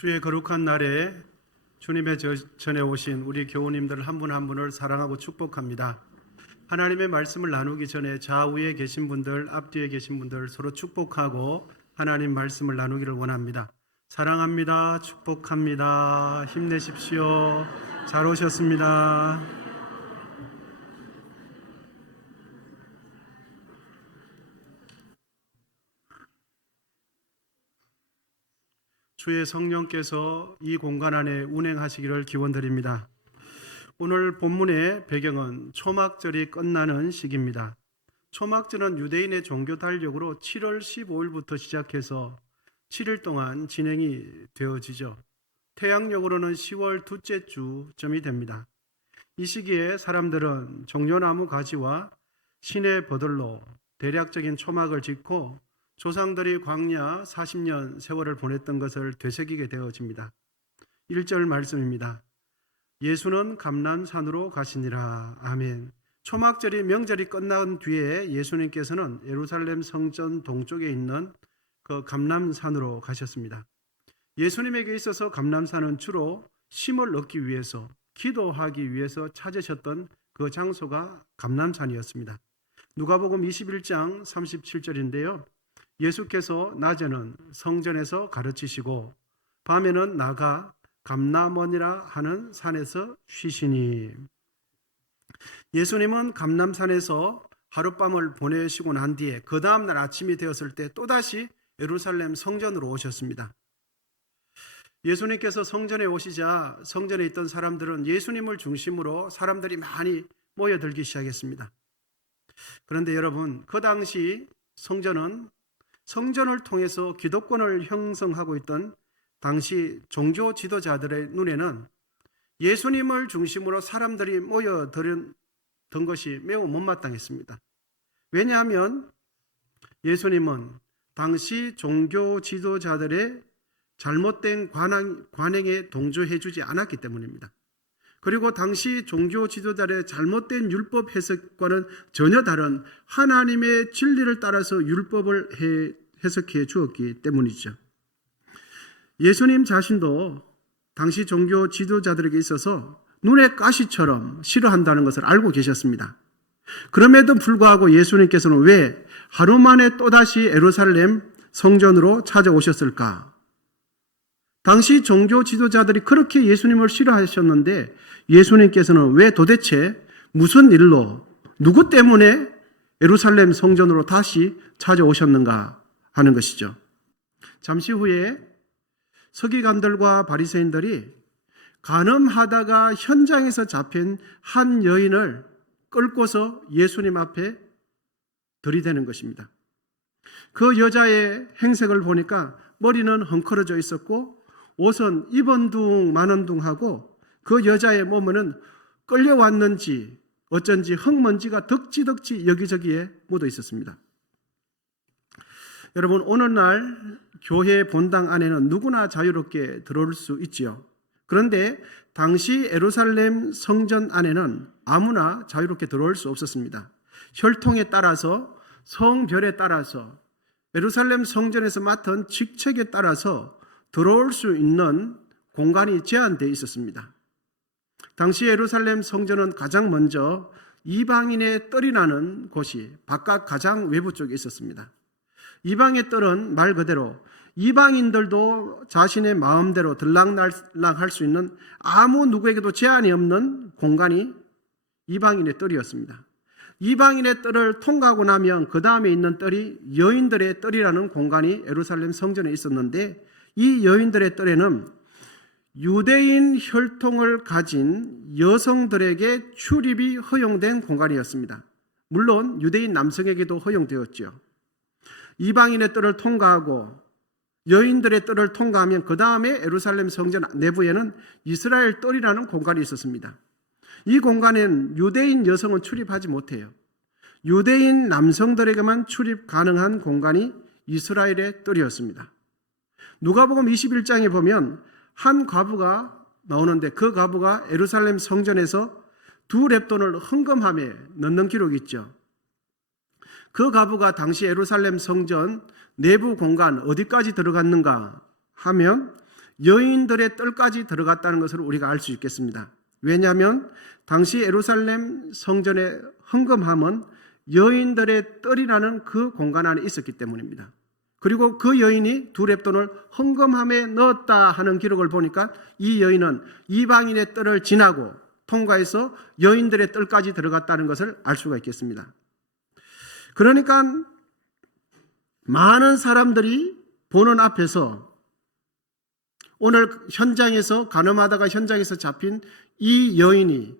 주의 거룩한 날에 주님의 전에 오신 우리 교우님들 한 분 한 분을 사랑하고 축복합니다. 하나님의 말씀을 나누기 전에 좌우에 계신 분들, 앞뒤에 계신 분들 서로 축복하고 하나님 말씀을 나누기를 원합니다. 사랑합니다. 축복합니다. 힘내십시오. 잘 오셨습니다. 주의 성령께서 이 공간 안에 운행하시기를 기원드립니다. 오늘 본문의 배경은 초막절이 끝나는 시기입니다. 초막절은 유대인의 종교 달력으로 7월 15일부터 시작해서 7일 동안 진행이 되어지죠. 태양력으로는 10월 둘째 주쯤이 됩니다. 이 시기에 사람들은 종려나무 가지와 시내 버들로 대략적인 초막을 짓고 조상들이 광야 40년 세월을 보냈던 것을 되새기게 되어집니다. 1절 말씀입니다. 예수는 감람산으로 가시니라. 아멘. 초막절이 명절이 끝난 뒤에 예수님께서는 예루살렘 성전 동쪽에 있는 그 감람산으로 가셨습니다. 예수님에게 있어서 감람산은 주로 쉼을 얻기 위해서, 기도하기 위해서 찾으셨던 그 장소가 감람산이었습니다. 누가복음 21장 37절인데요. 예수께서 낮에는 성전에서 가르치시고 밤에는 나가 감람원이라 하는 산에서 쉬시니. 예수님은 감람산에서 하룻밤을 보내시고 난 뒤에 그 다음날 아침이 되었을 때 또다시 예루살렘 성전으로 오셨습니다. 예수님께서 성전에 오시자 성전에 있던 사람들은 예수님을 중심으로 사람들이 많이 모여들기 시작했습니다. 그런데 여러분, 그 당시 성전을 통해서 기득권을 형성하고 있던 당시 종교 지도자들의 눈에는 예수님을 중심으로 사람들이 모여들던 것이 매우 못마땅했습니다. 왜냐하면 예수님은 당시 종교 지도자들의 잘못된 관행에 동조해주지 않았기 때문입니다. 그리고 당시 종교 지도자들의 잘못된 율법 해석과는 전혀 다른 하나님의 진리를 따라서 율법을 해석해 주었기 때문이죠. 예수님 자신도 당시 종교 지도자들에게 있어서 눈의 가시처럼 싫어한다는 것을 알고 계셨습니다. 그럼에도 불구하고 예수님께서는 왜 하루 만에 또다시 예루살렘 성전으로 찾아오셨을까? 당시 종교 지도자들이 그렇게 예수님을 싫어하셨는데 예수님께서는 왜 도대체 무슨 일로 누구 때문에 예루살렘 성전으로 다시 찾아오셨는가 하는 것이죠. 잠시 후에 서기관들과 바리새인들이 간음하다가 현장에서 잡힌 한 여인을 끌고서 예수님 앞에 들이대는 것입니다. 그 여자의 행색을 보니까 머리는 헝클어져 있었고 옷은 입은둥마는둥하고 그 여자의 몸에는 끌려왔는지 어쩐지 흙먼지가 덕지덕지 여기저기에 묻어 있었습니다. 여러분, 오늘날 교회 본당 안에는 누구나 자유롭게 들어올 수 있지요. 그런데 당시 예루살렘 성전 안에는 아무나 자유롭게 들어올 수 없었습니다. 혈통에 따라서, 성별에 따라서, 예루살렘 성전에서 맡은 직책에 따라서 들어올 수 있는 공간이 제한되어 있었습니다. 당시 예루살렘 성전은 가장 먼저 이방인의 뜰이 나는 곳이 바깥 가장 외부 쪽에 있었습니다. 이방의 뜰은 말 그대로 이방인들도 자신의 마음대로 들락날락할 수 있는 아무 누구에게도 제한이 없는 공간이 이방인의 뜰이었습니다. 이방인의 뜰을 통과하고 나면 그 다음에 있는 뜰이 여인들의 뜰이라는 공간이 예루살렘 성전에 있었는데 이 여인들의 뜰에는 유대인 혈통을 가진 여성들에게 출입이 허용된 공간이었습니다. 물론 유대인 남성에게도 허용되었죠. 이방인의 뜰을 통과하고 여인들의 뜰을 통과하면 그 다음에 예루살렘 성전 내부에는 이스라엘 뜰이라는 공간이 있었습니다. 이 공간엔 유대인 여성은 출입하지 못해요. 유대인 남성들에게만 출입 가능한 공간이 이스라엘의 뜰이었습니다. 누가복음 21장에 보면 한 과부가 나오는데 그 과부가 예루살렘 성전에서 2렙돈을 헌금함에 넣는 기록이 있죠. 그 과부가 당시 예루살렘 성전 내부 공간 어디까지 들어갔는가 하면 여인들의 뜰까지 들어갔다는 것을 우리가 알 수 있겠습니다. 왜냐하면 당시 예루살렘 성전의 헌금함은 여인들의 뜰이라는 그 공간 안에 있었기 때문입니다. 그리고 그 여인이 두 렙돈을 헌금함에 넣었다 하는 기록을 보니까 이 여인은 이방인의 뜰을 지나고 통과해서 여인들의 뜰까지 들어갔다는 것을 알 수가 있겠습니다. 그러니까 많은 사람들이 보는 앞에서 오늘 현장에서 가늠하다가 현장에서 잡힌 이 여인이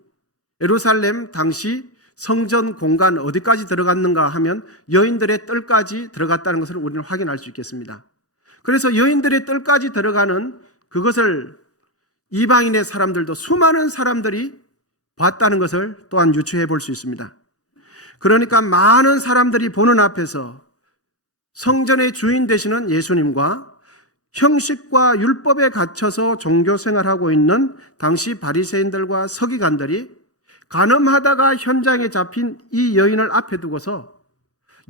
예루살렘 당시 성전 공간 어디까지 들어갔는가 하면 여인들의 뜰까지 들어갔다는 것을 우리는 확인할 수 있겠습니다. 그래서 여인들의 뜰까지 들어가는 그것을 이방인의 사람들도 수많은 사람들이 봤다는 것을 또한 유추해 볼 수 있습니다. 그러니까 많은 사람들이 보는 앞에서 성전의 주인 되시는 예수님과 형식과 율법에 갇혀서 종교 생활하고 있는 당시 바리새인들과 서기관들이 간음하다가 현장에 잡힌 이 여인을 앞에 두고서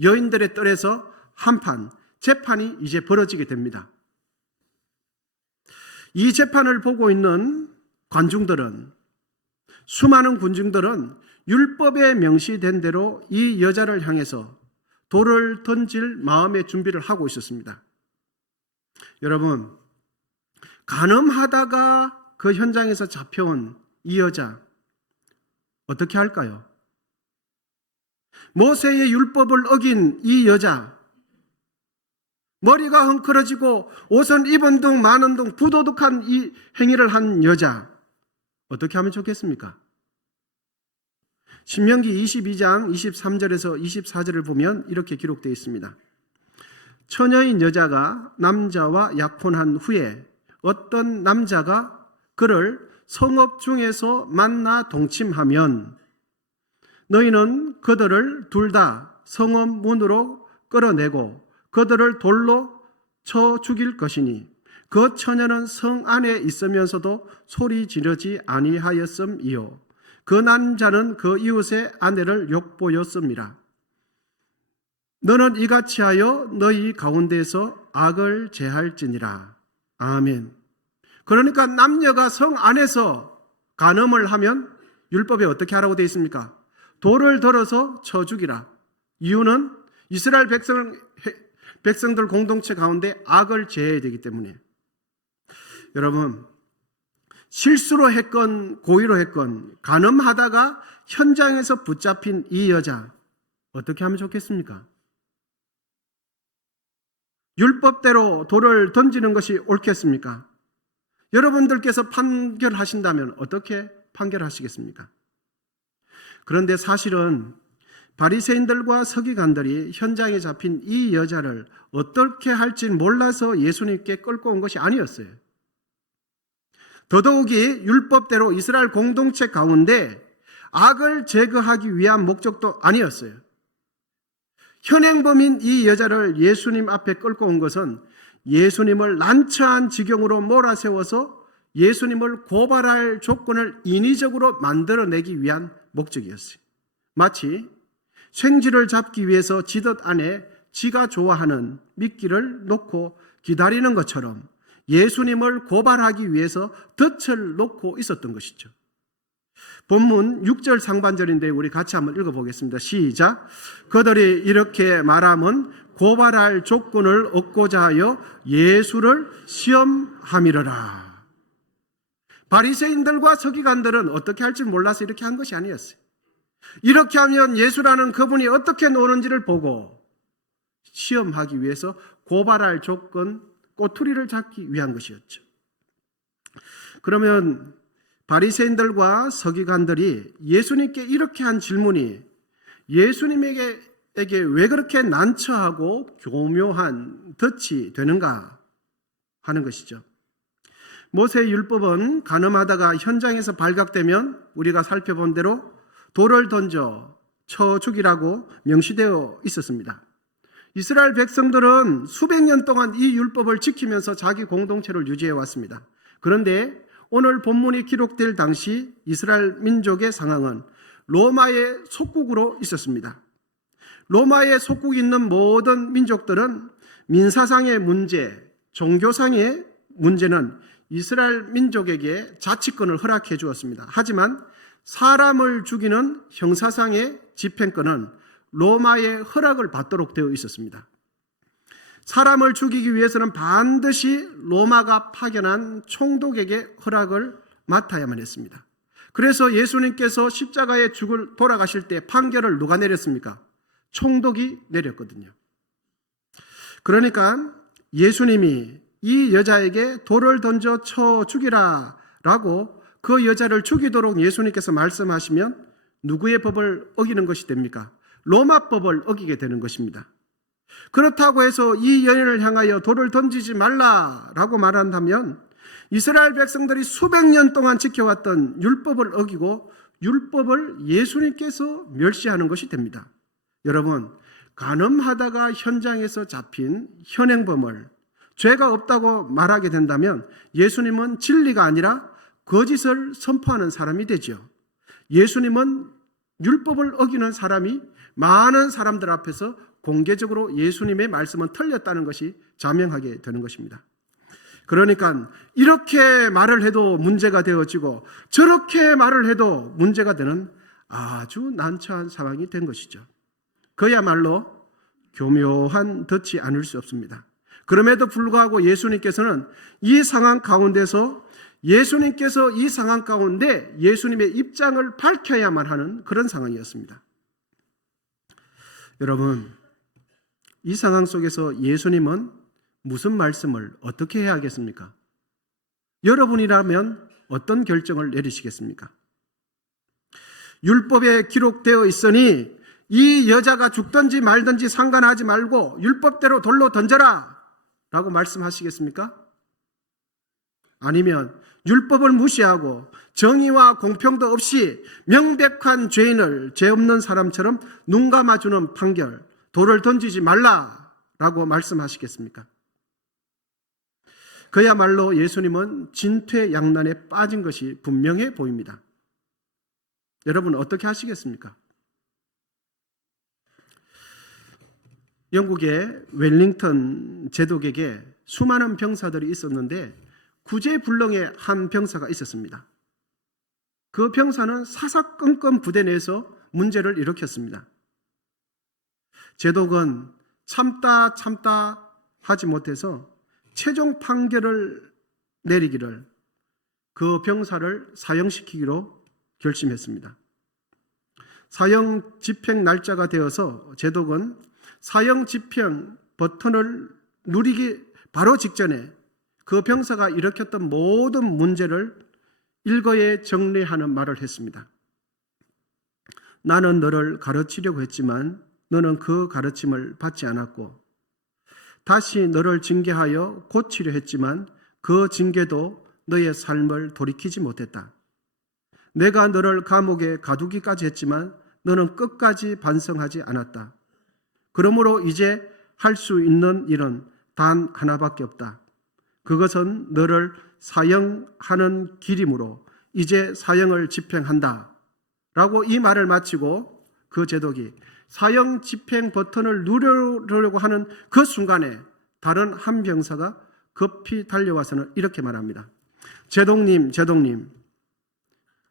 여인들의 뜰에서 한판, 재판이 이제 벌어지게 됩니다. 이 재판을 보고 있는 관중들은, 수많은 군중들은 율법에 명시된 대로 이 여자를 향해서 돌을 던질 마음의 준비를 하고 있었습니다. 여러분, 간음하다가 그 현장에서 잡혀온 이 여자 어떻게 할까요? 모세의 율법을 어긴 이 여자, 머리가 헝클어지고 옷은 입은 둥 마는 둥 부도덕한 이 행위를 한 여자 어떻게 하면 좋겠습니까? 신명기 22장 23절에서 24절을 보면 이렇게 기록되어 있습니다. 처녀인 여자가 남자와 약혼한 후에 어떤 남자가 그를 성읍 중에서 만나 동침하면 너희는 그들을 둘 다 성읍 문으로 끌어내고 그들을 돌로 쳐 죽일 것이니 그 처녀는 성 안에 있으면서도 소리 지르지 아니하였음이요 그 남자는 그 이웃의 아내를 욕보였음이라. 너는 이같이 하여 너희 가운데에서 악을 제할지니라. 아멘. 그러니까 남녀가 성 안에서 간음을 하면 율법에 어떻게 하라고 되어 있습니까? 돌을 들어서 쳐 죽이라. 이유는 이스라엘 백성들 공동체 가운데 악을 제해야 되기 때문에. 여러분, 실수로 했건 고의로 했건 간음하다가 현장에서 붙잡힌 이 여자 어떻게 하면 좋겠습니까? 율법대로 돌을 던지는 것이 옳겠습니까? 여러분들께서 판결하신다면 어떻게 판결하시겠습니까? 그런데 사실은 바리새인들과 서기관들이 현장에 잡힌 이 여자를 어떻게 할지 몰라서 예수님께 끌고 온 것이 아니었어요. 더더욱이 율법대로 이스라엘 공동체 가운데 악을 제거하기 위한 목적도 아니었어요. 현행범인 이 여자를 예수님 앞에 끌고 온 것은 예수님을 난처한 지경으로 몰아세워서 예수님을 고발할 조건을 인위적으로 만들어내기 위한 목적이었어요. 마치 생쥐를 잡기 위해서 지덧 안에 지가 좋아하는 미끼를 놓고 기다리는 것처럼 예수님을 고발하기 위해서 덫을 놓고 있었던 것이죠. 본문 6절 상반절인데 우리 같이 한번 읽어보겠습니다. 시작. 그들이 이렇게 말함은 고발할 조건을 얻고자 하여 예수를 시험함이러라. 바리새인들과 서기관들은 어떻게 할지 몰라서 이렇게 한 것이 아니었어요. 이렇게 하면 예수라는 그분이 어떻게 노는지를 보고 시험하기 위해서 고발할 조건, 꼬투리를 잡기 위한 것이었죠. 그러면 바리새인들과 서기관들이 예수님께 이렇게 한 질문이 예수님에게 왜 그렇게 난처하고 교묘한 덫이 되는가 하는 것이죠. 모세의 율법은 간음하다가 현장에서 발각되면 우리가 살펴본 대로 돌을 던져 쳐 죽이라고 명시되어 있었습니다. 이스라엘 백성들은 수백 년 동안 이 율법을 지키면서 자기 공동체를 유지해 왔습니다. 그런데 오늘 본문이 기록될 당시 이스라엘 민족의 상황은 로마의 속국으로 있었습니다. 로마의 속국에 있는 모든 민족들은 민사상의 문제, 종교상의 문제는 이스라엘 민족에게 자치권을 허락해 주었습니다. 하지만 사람을 죽이는 형사상의 집행권은 로마의 허락을 받도록 되어 있었습니다. 사람을 죽이기 위해서는 반드시 로마가 파견한 총독에게 허락을 맡아야만 했습니다. 그래서 예수님께서 십자가에 돌아가실 때 판결을 누가 내렸습니까? 총독이 내렸거든요. 그러니까 예수님이 이 여자에게 돌을 던져 쳐 죽이라 라고 그 여자를 죽이도록 예수님께서 말씀하시면 누구의 법을 어기는 것이 됩니까? 로마 법을 어기게 되는 것입니다. 그렇다고 해서 이 여인을 향하여 돌을 던지지 말라라고 말한다면 이스라엘 백성들이 수백 년 동안 지켜왔던 율법을 어기고 율법을 예수님께서 멸시하는 것이 됩니다. 여러분, 간음하다가 현장에서 잡힌 현행범을 죄가 없다고 말하게 된다면 예수님은 진리가 아니라 거짓을 선포하는 사람이 되죠. 예수님은 율법을 어기는 사람이 많은 사람들 앞에서 공개적으로 예수님의 말씀은 틀렸다는 것이 자명하게 되는 것입니다. 그러니까 이렇게 말을 해도 문제가 되어지고 저렇게 말을 해도 문제가 되는 아주 난처한 상황이 된 것이죠. 그야말로 교묘한 덫이 아닐 수 없습니다. 그럼에도 불구하고 예수님께서는 이 상황 가운데서 예수님께서 이 상황 가운데 예수님의 입장을 밝혀야만 하는 그런 상황이었습니다. 여러분, 이 상황 속에서 예수님은 무슨 말씀을 어떻게 해야 하겠습니까? 여러분이라면 어떤 결정을 내리시겠습니까? 율법에 기록되어 있으니 이 여자가 죽든지 말든지 상관하지 말고 율법대로 돌로 던져라 라고 말씀하시겠습니까? 아니면 율법을 무시하고 정의와 공평도 없이 명백한 죄인을 죄 없는 사람처럼 눈 감아주는 판결, 돌을 던지지 말라라고 말씀하시겠습니까? 그야말로 예수님은 진퇴양난에 빠진 것이 분명해 보입니다. 여러분 어떻게 하시겠습니까? 영국의 웰링턴 제독에게 수많은 병사들이 있었는데 구제불능의 한 병사가 있었습니다. 그 병사는 사사건건 부대 내에서 문제를 일으켰습니다. 제독은 참다 하지 못해서 최종 판결을 내리기를 그 병사를 사형시키기로 결심했습니다. 사형 집행 날짜가 되어서 제독은 사형 집행 버튼을 누리기 바로 직전에 그 병사가 일으켰던 모든 문제를 일거에 정리하는 말을 했습니다. 나는 너를 가르치려고 했지만 너는 그 가르침을 받지 않았고 다시 너를 징계하여 고치려 했지만 그 징계도 너의 삶을 돌이키지 못했다. 내가 너를 감옥에 가두기까지 했지만 너는 끝까지 반성하지 않았다. 그러므로 이제 할 수 있는 일은 단 하나밖에 없다. 그것은 너를 사형하는 길이므로 이제 사형을 집행한다. 라고 이 말을 마치고 그 제독이 사형 집행 버튼을 누르려고 하는 그 순간에 다른 한 병사가 급히 달려와서는 이렇게 말합니다.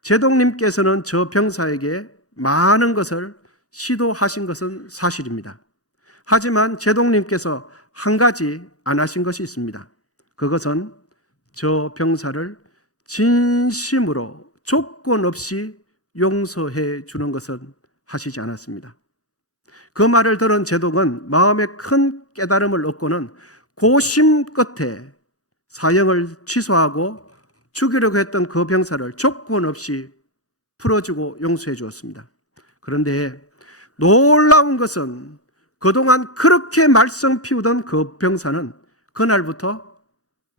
제독님께서는 저 병사에게 많은 것을 시도하신 것은 사실입니다. 하지만 제독님께서 한 가지 안 하신 것이 있습니다. 그것은 저 병사를 진심으로 조건 없이 용서해 주는 것은 하시지 않았습니다. 그 말을 들은 제독은 마음에 큰 깨달음을 얻고는 고심 끝에 사형을 취소하고 죽이려고 했던 그 병사를 조건 없이 풀어주고 용서해 주었습니다. 그런데 놀라운 것은 그동안 그렇게 말썽 피우던 그 병사는 그날부터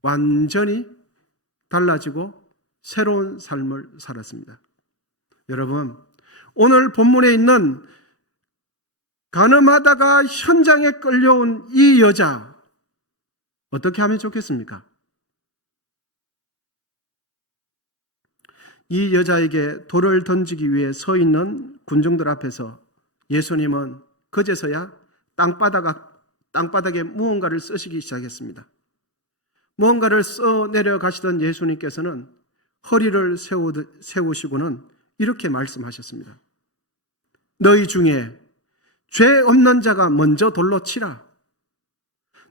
완전히 달라지고 새로운 삶을 살았습니다. 여러분, 오늘 본문에 있는 간음하다가 현장에 끌려온 이 여자 어떻게 하면 좋겠습니까? 이 여자에게 돌을 던지기 위해 서 있는 군중들 앞에서 예수님은 그제서야 땅바닥에 무언가를 쓰시기 시작했습니다. 뭔가를 써내려 가시던 예수님께서는 허리를 세우시고는 이렇게 말씀하셨습니다. 너희 중에 죄 없는 자가 먼저 돌로 치라.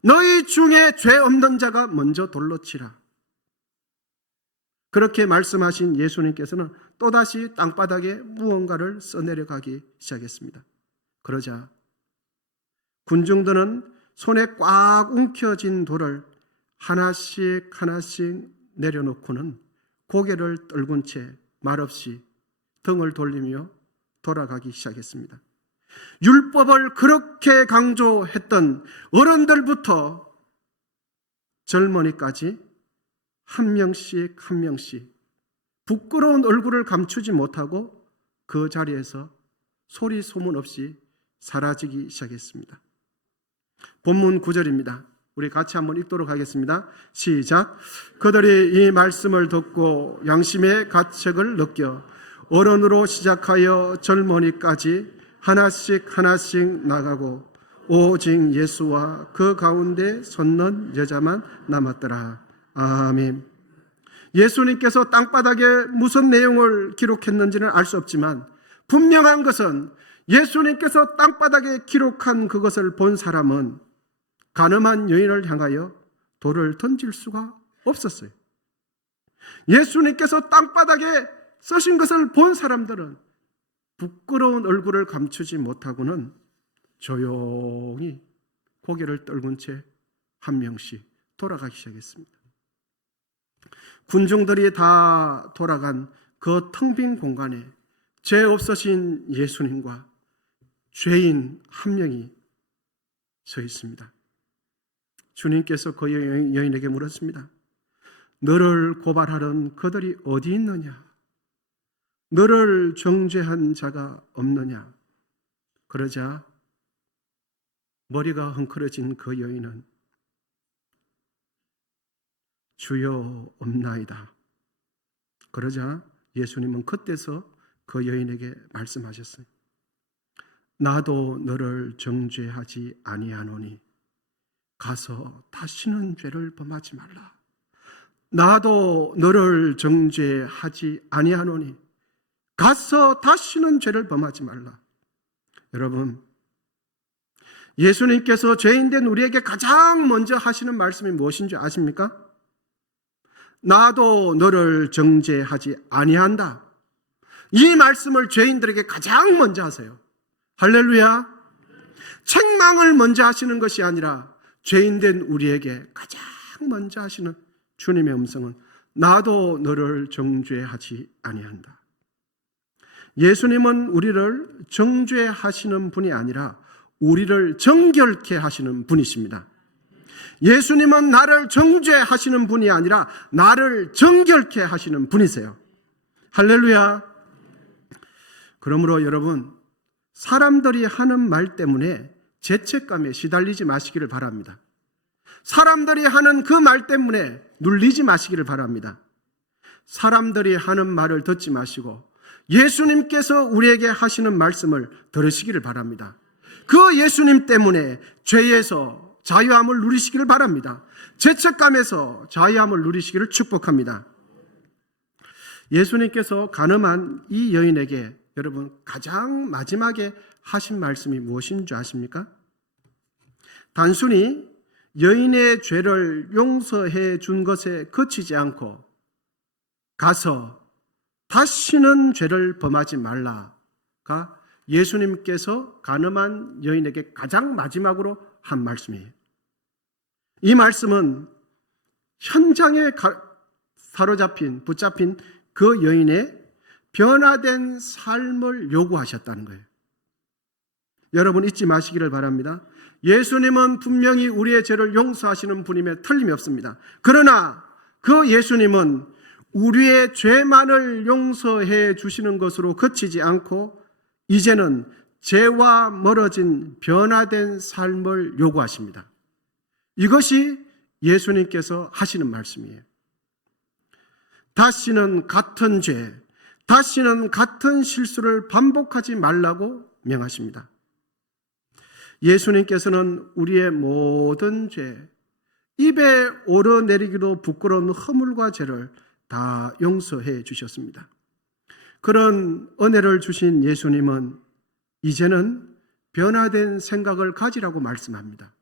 너희 중에 죄 없는 자가 먼저 돌로 치라. 그렇게 말씀하신 예수님께서는 또다시 땅바닥에 무언가를 써내려가기 시작했습니다. 그러자 군중들은 손에 꽉 움켜진 돌을 하나씩 하나씩 내려놓고는 고개를 떨군 채 말없이 등을 돌리며 돌아가기 시작했습니다. 율법을 그렇게 강조했던 어른들부터 젊은이까지 한 명씩 한 명씩 부끄러운 얼굴을 감추지 못하고 그 자리에서 소리 소문 없이 사라지기 시작했습니다. 본문 9절입니다. 우리 같이 한번 읽도록 하겠습니다. 시작. 그들이 이 말씀을 듣고 양심의 가책을 느껴 어른으로 시작하여 젊은이까지 하나씩 하나씩 나가고 오직 예수와 그 가운데 섰는 여자만 남았더라. 아멘. 예수님께서 땅바닥에 무슨 내용을 기록했는지는 알 수 없지만 분명한 것은 예수님께서 땅바닥에 기록한 그것을 본 사람은 가늠한 여인을 향하여 돌을 던질 수가 없었어요. 예수님께서 땅바닥에 쓰신 것을 본 사람들은 부끄러운 얼굴을 감추지 못하고는 조용히 고개를 떨군 채 한 명씩 돌아가기 시작했습니다. 군중들이 다 돌아간 그 텅 빈 공간에 죄 없으신 예수님과 죄인 한 명이 서 있습니다. 주님께서 그 여인에게 물었습니다. 너를 고발하는 그들이 어디 있느냐? 너를 정죄한 자가 없느냐? 그러자 머리가 헝클어진 그 여인은 주여 없나이다. 그러자 예수님은 그때서 그 여인에게 말씀하셨어요. 나도 너를 정죄하지 아니하노니 가서 다시는 죄를 범하지 말라. 나도 너를 정죄하지 아니하노니 가서 다시는 죄를 범하지 말라. 여러분, 예수님께서 죄인된 우리에게 가장 먼저 하시는 말씀이 무엇인지 아십니까? 나도 너를 정죄하지 아니한다. 이 말씀을 죄인들에게 가장 먼저 하세요. 할렐루야. 책망을 먼저 하시는 것이 아니라 죄인된 우리에게 가장 먼저 하시는 주님의 음성은 나도 너를 정죄하지 아니한다. 예수님은 우리를 정죄하시는 분이 아니라 우리를 정결케 하시는 분이십니다. 예수님은 나를 정죄하시는 분이 아니라 나를 정결케 하시는 분이세요. 할렐루야. 그러므로 여러분, 사람들이 하는 말 때문에 죄책감에 시달리지 마시기를 바랍니다. 사람들이 하는 그 말 때문에 눌리지 마시기를 바랍니다. 사람들이 하는 말을 듣지 마시고 예수님께서 우리에게 하시는 말씀을 들으시기를 바랍니다. 그 예수님 때문에 죄에서 자유함을 누리시기를 바랍니다. 죄책감에서 자유함을 누리시기를 축복합니다. 예수님께서 간음한 이 여인에게 여러분 가장 마지막에 하신 말씀이 무엇인 줄 아십니까? 단순히 여인의 죄를 용서해 준 것에 그치지 않고 가서 다시는 죄를 범하지 말라가 예수님께서 간음한 여인에게 가장 마지막으로 한 말씀이에요. 이 말씀은 현장에 붙잡힌 그 여인의 변화된 삶을 요구하셨다는 거예요. 여러분 잊지 마시기를 바랍니다. 예수님은 분명히 우리의 죄를 용서하시는 분임에 틀림이 없습니다. 그러나 그 예수님은 우리의 죄만을 용서해 주시는 것으로 그치지 않고 이제는 죄와 멀어진 변화된 삶을 요구하십니다. 이것이 예수님께서 하시는 말씀이에요. 다시는 같은 죄, 다시는 같은 실수를 반복하지 말라고 명하십니다. 예수님께서는 우리의 모든 죄, 입에 오르내리기도 부끄러운 허물과 죄를 다 용서해 주셨습니다. 그런 은혜를 주신 예수님은 이제는 변화된 생각을 가지라고 말씀합니다.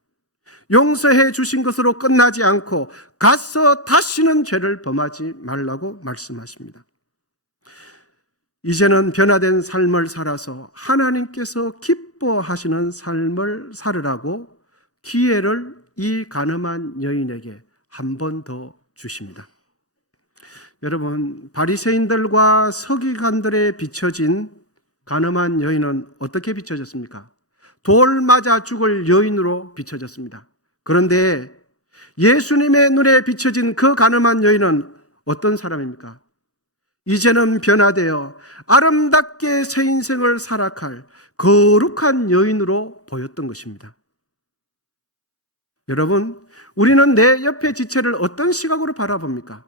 용서해 주신 것으로 끝나지 않고 가서 다시는 죄를 범하지 말라고 말씀하십니다. 이제는 변화된 삶을 살아서 하나님께서 기뻐하시는 삶을 살으라고 기회를 이 가늠한 여인에게 한 번 더 주십니다. 여러분, 바리새인들과 서기관들에 비춰진 가늠한 여인은 어떻게 비춰졌습니까? 돌 맞아 죽을 여인으로 비춰졌습니다. 그런데 예수님의 눈에 비춰진 그 가늠한 여인은 어떤 사람입니까? 이제는 변화되어 아름답게 새 인생을 살아갈 거룩한 여인으로 보였던 것입니다. 여러분, 우리는 내 옆의 지체를 어떤 시각으로 바라봅니까?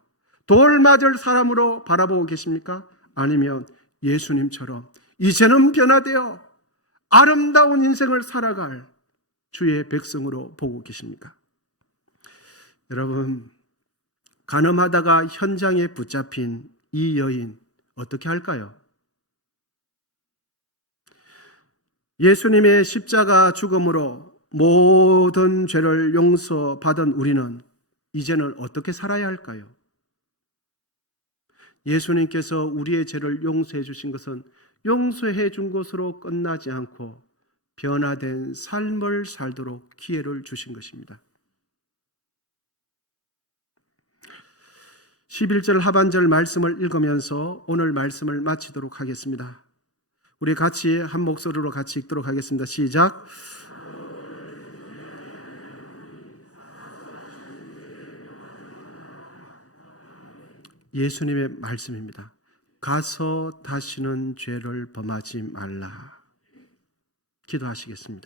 돌 맞을 사람으로 바라보고 계십니까? 아니면 예수님처럼 이제는 변화되어 아름다운 인생을 살아갈 주의 백성으로 보고 계십니까? 여러분, 간음하다가 현장에 붙잡힌 이 여인 어떻게 할까요? 예수님의 십자가 죽음으로 모든 죄를 용서받은 우리는 이제는 어떻게 살아야 할까요? 예수님께서 우리의 죄를 용서해 주신 것은 용서해 준 것으로 끝나지 않고 변화된 삶을 살도록 기회를 주신 것입니다. 11절 하반절 말씀을 읽으면서 오늘 말씀을 마치도록 하겠습니다. 우리 같이 한 목소리로 같이 읽도록 하겠습니다. 시작. 예수님의 말씀입니다. 가서 다시는 죄를 범하지 말라. 기도하시겠습니다.